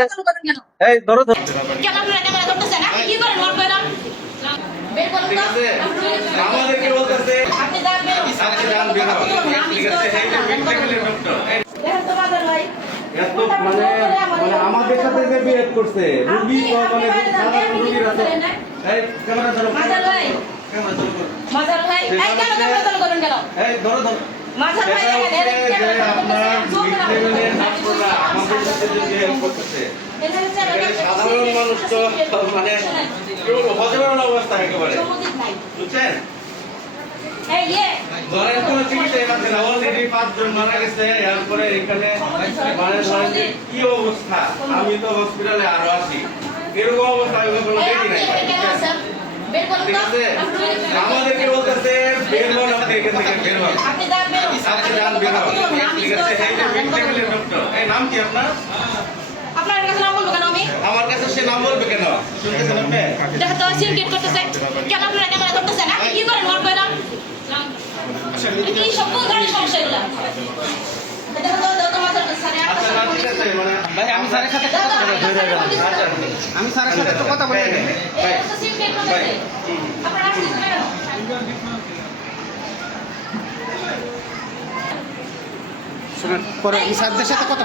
এই ধরো ধরো। কেন আপনারা ক্যামেরা ধরতেছেন? কি করেন ওর কইরা? বের করুন তো। আমাদেরকে বলতেছে আপনি যান বের হন। আজকে যান বের হন। ঠিক আছে এই যে মেডিকেলের ডক্টর দেখেন তো বাজার ভাই। এত মানে আমাদের সাথে যে বিহেভ করছে রোগী মানে সাধারণ রোগীর আছে এই ক্যামেরা চালু বাজার ভাই। ক্যামেরা চালু করো বাজার ভাই। এই কেন ক্যামেরা চালু করুন কেন? এই ধরো ধরো বাজার ভাই দেখেন যে আপনার মিডলেভেলের ডাক্তাররা আমাদের সাথে যে বিহেভ করতেছে সাধারণ মানুষ তো মানে হজমের অবস্থা একেবারে বুঝছেন এই ইয়ে ধরেন কোনো চিকিৎসা এখানে না অলরেডি 5 জন মারা গেছে এরপরে এখানে মানে ধরেন যে কি অবস্থা আমি তো হসপিটালে আরো আছি এরকম অবস্থা আমি কখনো দেখি নাই বের করুন ঠিক তো। আছে আমাদেরকে বলতেছে বের হন আপনি এখান থেকে বের হন আপনি যান বের হন। আজকে যান বের হন ঠিক আছে এই যে মেডিকেলের ডক্টর এই নাম কি আপনার আপনার কাছে নাম বলবো কেন আমি? আমার কাছে সে নাম বলবে কেন শুনতেছেন আপনি দেখেন তো সিনকেট করতেছে। কেন আপনারা ক্যামেরা ধরতেছেন? কি করেন ওর কইরা? কি সব কোন ধরনের সমস্যা এগুলা? দেখেন তো তোমাদের স্যার আচ্ছা না ঠিক আছে মানে ভাই আমি স্যারের সাথে কথা বলে আচ্ছা আমি স্যারের সাথে তো কথা বলে ভাই সিনকেট করতেছে। আপনারা আসছেন কেন? শুনেন পরে আমি স্যারদের সাথে কথা